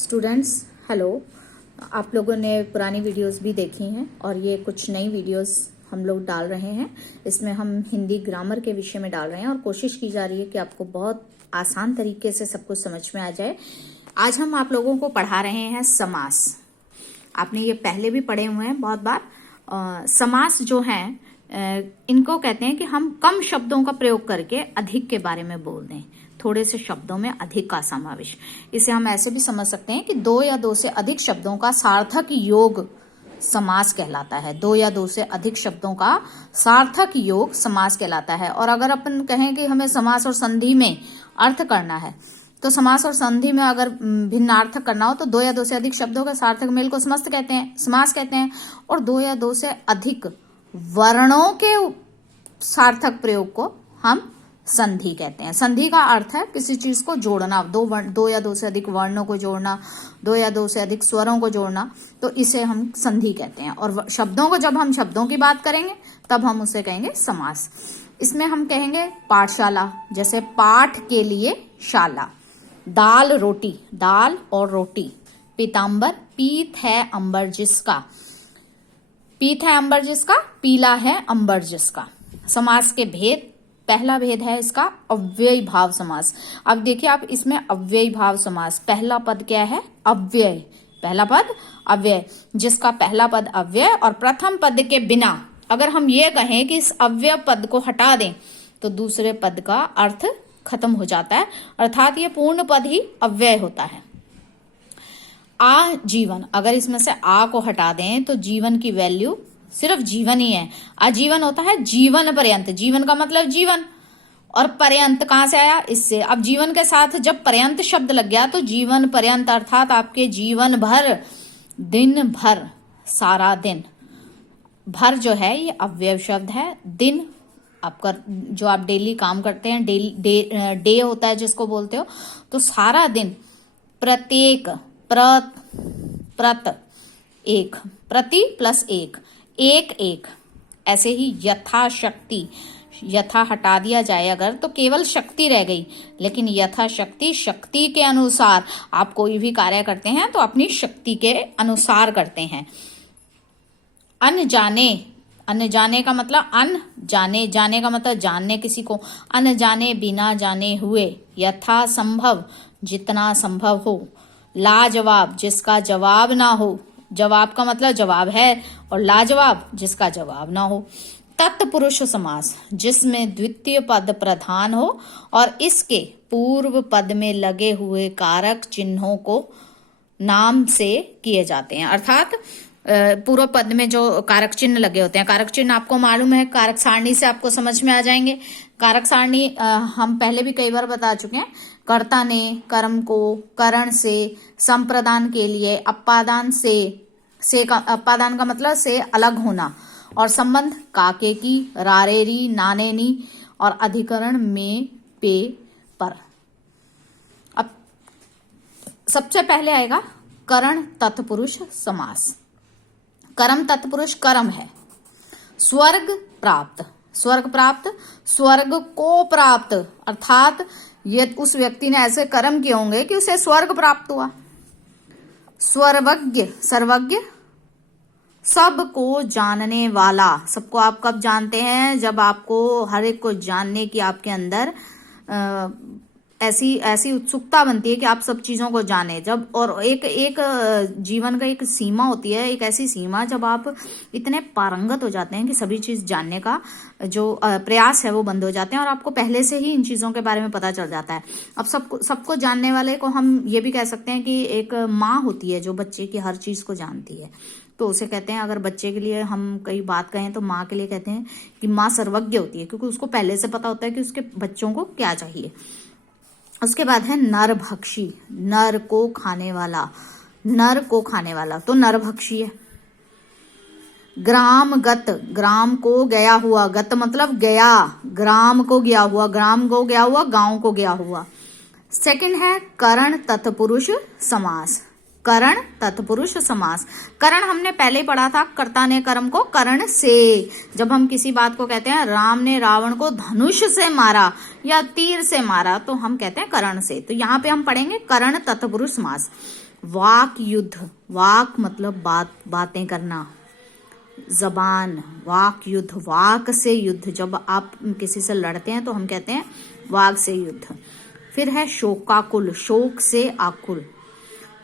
Students hello. आप लोगों ने पुरानी वीडियोस भी देखी हैं और ये कुछ नई वीडियोस हम लोग डाल रहे हैं। इसमें हम हिंदी ग्रामर के विषय में डाल रहे हैं और कोशिश की जा रही है कि आपको बहुत आसान तरीके से सब कुछ समझ में आ जाए। आज हम आप लोगों को पढ़ा रहे हैं समास। आपने ये पहले भी पढ़े हुए हैं बहुत बार। समास जो है इनको कहते हैं कि हम कम शब्दों का प्रयोग करके अधिक के बारे में बोल दें। थोड़े से शब्दों में अधिक का समावेश। इसे हम ऐसे भी समझ सकते हैं कि दो या दो से अधिक शब्दों का सार्थक योग समास कहलाता है। दो या दो से अधिक शब्दों का सार्थक योग समास कहलाता है। और अगर अपन कहें कि हमें समास और संधि में अर्थ करना है तो समास और संधि में अगर भिन्नार्थक करना हो तो दो या दो से अधिक शब्दों का सार्थक मेल को समास कहते हैं। और दो या दो से अधिक वर्णों के सार्थक प्रयोग को हम संधि कहते हैं। संधि का अर्थ है किसी चीज को जोड़ना, दो या दो से अधिक वर्णों को जोड़ना, दो या दो से अधिक स्वरों को जोड़ना, तो इसे हम संधि कहते हैं। और शब्दों को जब हम शब्दों की बात करेंगे तब हम उसे कहेंगे समास। इसमें हम कहेंगे पाठशाला, जैसे पाठ के लिए शाला। दाल रोटी, दाल और रोटी। पीतांबर, पीत है अंबर जिसका, पीत है अंबर जिसका, पीला है अंबर जिसका। समास के भेद, पहला भेद है इसका अव्ययी भाव समास। अब देखिए आप इसमें अव्ययी भाव समास, पहला पद क्या है? अव्यय। पहला पद अव्यय, जिसका पहला पद अव्यय और प्रथम पद के बिना अगर हम ये कहें कि इस अव्यय पद को हटा दें तो दूसरे पद का अर्थ खत्म हो जाता है, अर्थात ये पूर्ण पद ही अव्यय होता है। आजीवन, अगर इसमें से आ को हटा दें तो जीवन की वैल्यू सिर्फ जीवन ही है। आजीवन होता है जीवन पर्यंत। जीवन का मतलब जीवन, और पर्यंत कहां से आया? इससे। अब जीवन के साथ जब पर्यंत शब्द लग गया तो जीवन पर्यंत अर्थात आपके जीवन भर, दिन भर, सारा दिन। भर जो है ये अव्यय शब्द है। दिन आपका जो आप डेली काम करते हैं, डे होता है जिसको बोलते हो, तो सारा दिन। प्रत्येक, प्रत एक, प्रति प्लस एक, एक एक। ऐसे ही यथाशक्ति, यथा हटा दिया जाए अगर तो केवल शक्ति रह गई, लेकिन यथाशक्ति, शक्ति के अनुसार आप कोई भी कार्य करते हैं तो अपनी शक्ति के अनुसार करते हैं। अनजाने, अनजाने का मतलब अनजाने, जाने का मतलब जानने किसी को। अनजाने, बिना जाने हुए। यथा संभव, जितना संभव हो। लाजवाब, जिसका जवाब ना हो। जवाब का मतलब जवाब है, और लाजवाब जिसका जवाब ना हो। तत्पुरुष समास, जिसमें द्वितीय पद प्रधान हो और इसके पूर्व पद में लगे हुए कारक चिन्हों को नाम से किए जाते हैं। अर्थात पूर्व पद में जो कारक चिन्ह लगे होते हैं, कारक चिन्ह आपको मालूम है, कारक सारणी से आपको समझ में आ जाएंगे। कारक सारणी हम पहले भी कई बार बता चुके हैं। कर्ता ने कर्म को करण से, संप्रदान के लिए अपादान से का, अपादान का मतलब से अलग होना, और संबंध काके की, रारेरी, नानेनी, और अधिकरण में, पे, पर। अब सबसे पहले आएगा करण तत्पुरुष समास। कर्म तत्पुरुष कर्म है। स्वर्ग प्राप्त, स्वर्ग प्राप्त, स्वर्ग को प्राप्त, अर्थात ये उस व्यक्ति ने ऐसे कर्म किए होंगे कि उसे स्वर्ग प्राप्त हुआ। सर्वज्ञ, सर्वज्ञ, सबको जानने वाला। सबको आप कब जानते हैं? जब आपको हर एक को जानने की आपके अंदर ऐसी उत्सुकता बनती है कि आप सब चीजों को जाने। जब और एक जीवन का एक सीमा होती है, एक ऐसी सीमा जब आप इतने पारंगत हो जाते हैं कि सभी चीज जानने का जो प्रयास है वो बंद हो जाते हैं और आपको पहले से ही इन चीजों के बारे में पता चल जाता है। अब सबको जानने वाले को हम ये भी कह सकते हैं कि एक माँ होती है जो बच्चे की हर चीज को जानती है, तो उसे कहते हैं, अगर बच्चे के लिए हम कई बात कहें तो माँ के लिए कहते हैं कि माँ सर्वज्ञ होती है, क्योंकि उसको पहले से पता होता है कि उसके बच्चों को क्या चाहिए। उसके बाद है नरभक्षी, नर को खाने वाला, नर को खाने वाला तो नरभक्षी है। ग्रामगत, ग्राम को गया हुआ, गत मतलब गया, ग्राम को गया हुआ, ग्राम को गया हुआ, गांव को गया हुआ। सेकंड है करण तत्पुरुष समास। करण तत्पुरुष समास। करण हमने पहले ही पढ़ा था, कर्ता ने कर्म को करण से। जब हम किसी बात को कहते हैं राम ने रावण को धनुष से मारा या तीर से मारा तो हम कहते हैं करण से। तो यहाँ पे हम पढ़ेंगे करण तत्पुरुष समास। वाक युद्ध, वाक मतलब बात, बातें करना, जबान, वाक युद्ध, वाक से युद्ध, जब आप किसी से लड़ते हैं तो हम कहते हैं वाक से युद्ध। फिर है शोकाकुल, शोक से आकुल,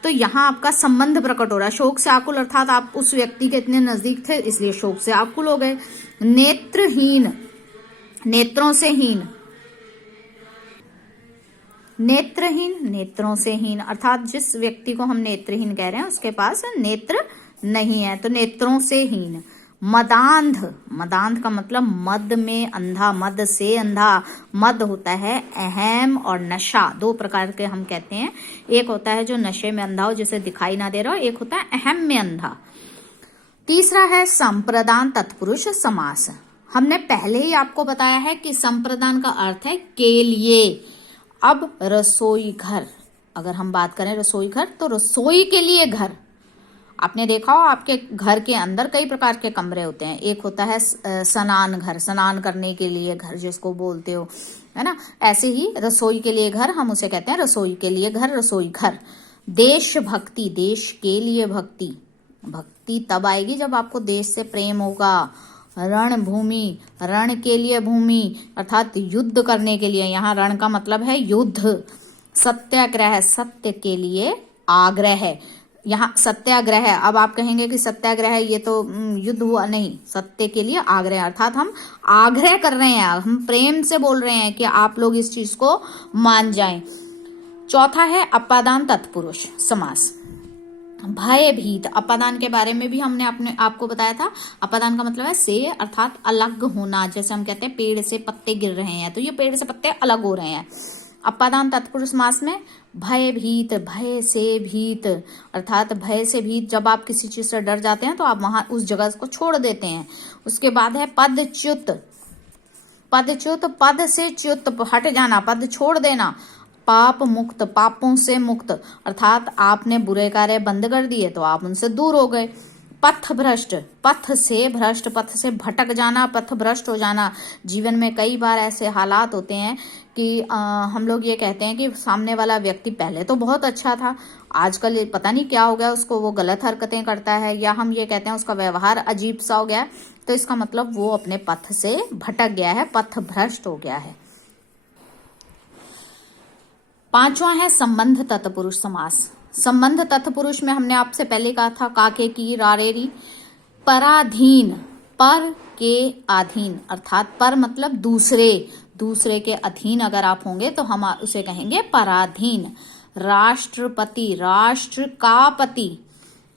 तो यहाँ आपका संबंध प्रकट हो रहा है। शोक से आकुल अर्थात आप उस व्यक्ति के इतने नजदीक थे इसलिए शोक से आकुल हो गए। नेत्रहीन, नेत्रों से हीन, नेत्रहीन, नेत्रों से हीन अर्थात जिस व्यक्ति को हम नेत्रहीन कह रहे हैं उसके पास नेत्र नहीं है, तो नेत्रों से हीन। मदांध, मदांध का मतलब मद में अंधा, मद से अंधा। मद होता है अहम और नशा, दो प्रकार के हम कहते हैं। एक होता है जो नशे में अंधा हो जिसे दिखाई ना दे रहा हो, एक होता है अहम में अंधा। तीसरा है संप्रदान तत्पुरुष समास। हमने पहले ही आपको बताया है कि संप्रदान का अर्थ है के लिए। अब रसोई घर, अगर हम बात करें रसोई घर तो रसोई के लिए घर। आपने देखा हो आपके घर के अंदर कई प्रकार के कमरे होते हैं। एक होता है स्नान घर, स्नान करने के लिए घर जिसको बोलते हो, है ना। ऐसे ही रसोई के लिए घर, हम उसे कहते हैं रसोई के लिए घर, रसोई घर। देशभक्ति, देश के लिए भक्ति, भक्ति तब आएगी जब आपको देश से प्रेम होगा। रणभूमि, रण के लिए भूमि अर्थात युद्ध करने के लिए, यहाँ रण का मतलब है युद्ध। सत्याग्रह, सत्य के लिए आग्रह, यहाँ सत्याग्रह। अब आप कहेंगे कि सत्याग्रह ये तो युद्ध हुआ, नहीं, सत्य के लिए आग्रह अर्थात हम आग्रह कर रहे हैं, हम प्रेम से बोल रहे हैं कि आप लोग इस चीज को मान जाएं। चौथा है अपादान तत्पुरुष समास। भयभीत, अपादान के बारे में भी हमने आपको बताया था। अपादान का मतलब है से अर्थात अलग होना, जैसे हम कहते हैं पेड़ से पत्ते गिर रहे हैं तो ये पेड़ से पत्ते अलग हो रहे हैं। अपादान तत्पुरुष समास में भयभीत, भय से भीत अर्थात भय से भीत, जब आप किसी चीज से डर जाते हैं तो आप वहां उस जगह को छोड़ देते हैं। उसके बाद है पदच्युत, पदच्युत पद से च्युत हट जाना, पद छोड़ देना। पाप मुक्त, पापों से मुक्त अर्थात आपने बुरे कार्य बंद कर दिए तो आप उनसे दूर हो गए। पथ भ्रष्ट, पथ से भ्रष्ट, पथ से भटक जाना, पथ भ्रष्ट हो जाना। जीवन में कई बार ऐसे हालात होते हैं कि हम लोग ये कहते हैं कि सामने वाला व्यक्ति पहले तो बहुत अच्छा था, आजकल पता नहीं क्या हो गया उसको, वो गलत हरकतें करता है, या हम ये कहते हैं उसका व्यवहार अजीब सा हो गया, तो इसका मतलब वो अपने पथ से भटक गया है, पथ भ्रष्ट हो गया है। पांचवा है संबंध तत्पुरुष समास। संबंध तत्पुरुष में हमने आपसे पहले कहा था काके की रारेरी। पराधीन, पर के अधीन अर्थात पर मतलब दूसरे, दूसरे के अधीन अगर आप होंगे तो हम उसे कहेंगे पराधीन। राष्ट्रपति, राष्ट्र का पति।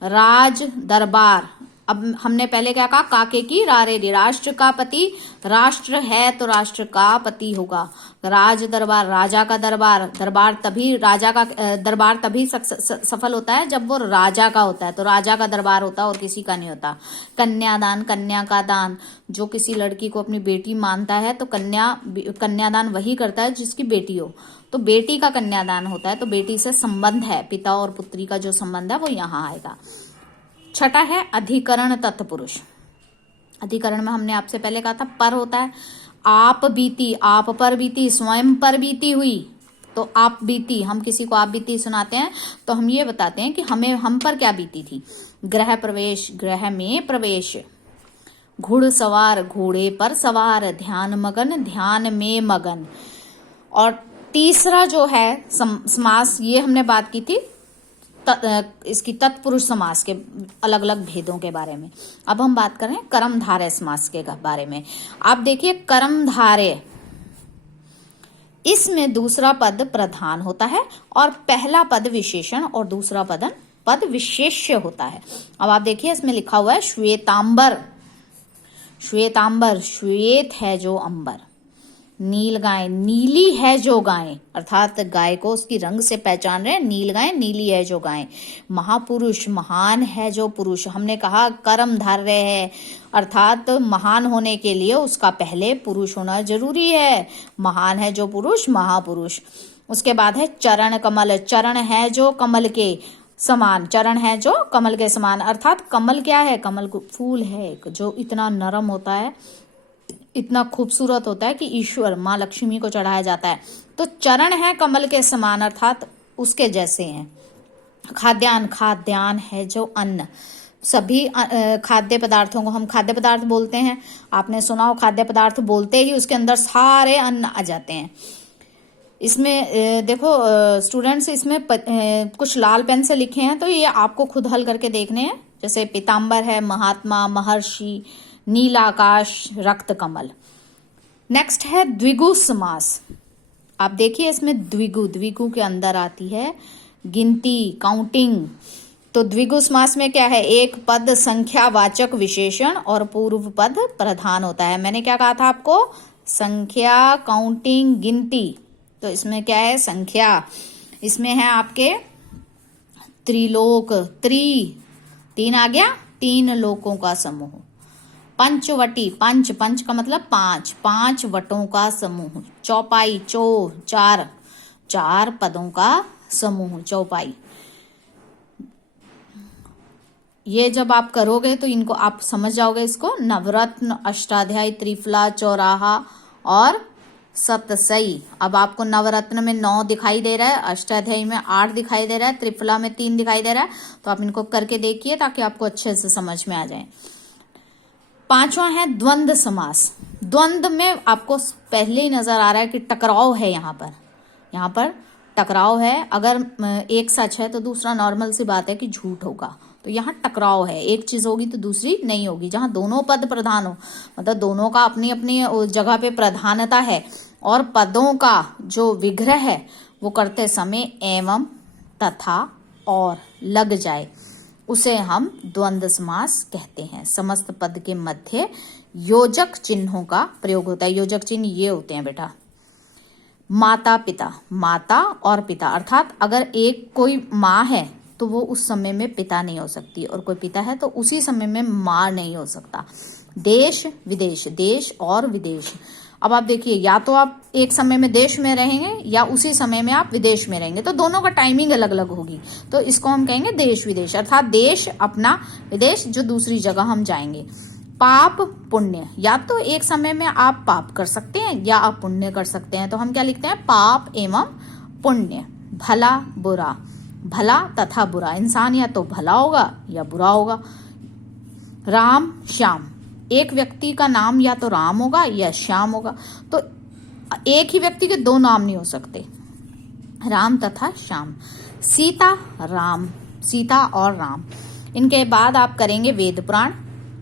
राज दरबार, अब हमने पहले क्या कहा काके की रारेरी, राष्ट्र का पति, राष्ट्र है तो राष्ट्र का पति होगा। राज दरबार, राजा का दरबार, दरबार तभी राजा का दरबार तभी सफल होता है जब वो राजा का होता है, तो राजा का दरबार होता है और किसी का नहीं होता। कन्यादान, कन्या का दान, जो किसी लड़की को अपनी बेटी मानता है तो कन्यादान वही करता है जिसकी बेटी हो, तो बेटी का कन्यादान होता है, तो बेटी से संबंध है, पिता और पुत्री का जो संबंध है वो यहाँ आएगा। छठा है अधिकरण तत्पुरुष। अधिकरण में हमने आपसे पहले कहा था पर होता है। आप बीती, आप पर बीती, स्वयं पर बीती हुई, तो आप बीती, हम किसी को आप बीती सुनाते हैं तो हम ये बताते हैं कि हम पर क्या बीती थी। गृह प्रवेश, गृह में प्रवेश। घुड़सवार, घोड़े पर सवार। ध्यान मगन, ध्यान में मगन। और तीसरा जो है समास, ये हमने बात की थी इसकी तत्पुरुष समास के अलग अलग भेदों के बारे में। अब हम बात करें कर्मधारय समास के बारे में। आप देखिए कर्मधारय, इसमें दूसरा पद प्रधान होता है और पहला पद विशेषण और दूसरा पद विशेष्य होता है। अब आप देखिए इसमें लिखा हुआ है श्वेतांबर, श्वेतांबर श्वेत है जो अंबर। नील गाय, नीली है जो गाय अर्थात गाय को उसकी रंग से पहचान रहे हैं, नील गाय नीली है जो गाय। महापुरुष, महान है जो पुरुष, हमने कहा कर्मधारय है अर्थात महान होने के लिए उसका पहले पुरुष होना जरूरी है। महान है जो पुरुष, महापुरुष। उसके बाद है चरण कमल, चरण है जो कमल के समान, चरण है जो कमल के समान अर्थात कमल क्या है, कमल फूल है जो इतना नरम होता है, इतना खूबसूरत होता है कि ईश्वर माँ लक्ष्मी को चढ़ाया जाता है, तो चरण है कमल के समान अर्थात उसके जैसे हैं। खाद्यान्न, खाद्यान्न है जो अन्न, सभी खाद्य पदार्थों को हम खाद्य पदार्थ बोलते हैं। आपने सुना हो खाद्य पदार्थ बोलते ही उसके अंदर सारे अन्न आ जाते हैं। इसमें देखो स्टूडेंट्स, इसमें कुछ लाल पेन से लिखे हैं तो ये आपको खुद हल करके देखने हैं। जैसे पीताम्बर है, महात्मा, महर्षि, नीलाकाश, रक्त कमल। नेक्स्ट है द्विगु समास। आप देखिए इसमें द्विगु, द्विगु के अंदर आती है गिनती, काउंटिंग। तो द्विगु समास में क्या है, एक पद संख्यावाचक विशेषण और पूर्व पद प्रधान होता है। मैंने क्या कहा था आपको, संख्या, काउंटिंग, गिनती। तो इसमें क्या है, संख्या। इसमें है आपके त्रिलोक, तीन आ गया, 3 लोकों का समूह। पंचवटी, पंच का मतलब 5 वटों का समूह। चौपाई, 4 पदों का समूह, चौपाई। ये जब आप करोगे तो इनको आप समझ जाओगे। इसको नवरत्न, अष्टाध्यायी, त्रिफला, चौराहा और सतसई। अब आपको नवरत्न में 9 दिखाई दे रहा है, अष्टाध्यायी में 8 दिखाई दे रहा है, त्रिफला में 3 दिखाई दे रहा है। तो आप इनको करके देखिए ताकि आपको अच्छे से समझ में आ जाए। 5वां है द्वंद्व समास। द्वंद्व में आपको पहले ही नजर आ रहा है कि टकराव है। यहाँ पर टकराव है। अगर एक सच है तो दूसरा नॉर्मल सी बात है कि झूठ होगा। तो यहाँ टकराव है, एक चीज होगी तो दूसरी नहीं होगी। जहां दोनों पद प्रधान हो, मतलब दोनों का अपनी अपनी जगह पे प्रधानता है और पदों का जो विग्रह है वो करते समय एवं, तथा, और लग जाए, उसे हम द्वंद्व समास कहते हैं। समस्त पद के मध्य योजक चिन्हों का प्रयोग होता है। योजक चिन्ह ये होते हैं बेटा, माता पिता, माता और पिता, अर्थात अगर एक कोई माँ है तो वो उस समय में पिता नहीं हो सकती, और कोई पिता है तो उसी समय में माँ नहीं हो सकता। देश विदेश, देश और विदेश। अब आप देखिए, या तो आप एक समय में देश में रहेंगे या उसी समय में आप विदेश में रहेंगे, तो दोनों का टाइमिंग अलग अलग होगी। तो इसको हम कहेंगे देश विदेश, अर्थात देश अपना, विदेश जो दूसरी जगह हम जाएंगे। पाप पुण्य, या तो एक समय में आप पाप कर सकते हैं या आप पुण्य कर सकते हैं। तो हम क्या लिखते हैं, पाप एवं पुण्य। भला बुरा, भला तथा बुरा, इंसान या तो भला होगा या बुरा होगा। राम श्याम, एक व्यक्ति का नाम या तो राम होगा या श्याम होगा। तो एक ही व्यक्ति के 2 नाम नहीं हो सकते, राम तथा श्याम। सीता राम, सीता और राम। इनके बाद आप करेंगे वेद पुराण।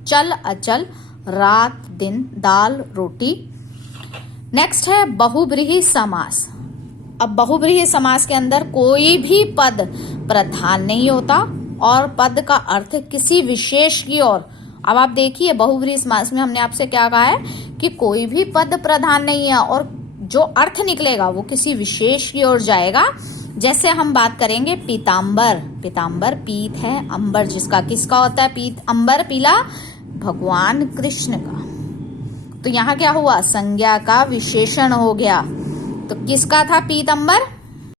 चल अचल, रात दिन, दाल रोटी। नेक्स्ट है बहुब्रीहि समास। अब बहुब्रीहि समास के अंदर कोई भी पद प्रधान नहीं होता और पद का अर्थ किसी विशेष की ओर। अब आप देखिए, बहुब्रीहि समास में हमने आपसे क्या कहा है कि कोई भी पद प्रधान नहीं है और जो अर्थ निकलेगा वो किसी विशेष की ओर जाएगा। जैसे हम बात करेंगे पीताम्बर, पीताम्बर पीत है, अंबर जिसका किसका होता है, पीत अंबर पीला, भगवान कृष्ण का। तो यहाँ क्या हुआ, संज्ञा का विशेषण हो गया। तो किसका था पीताम्बर,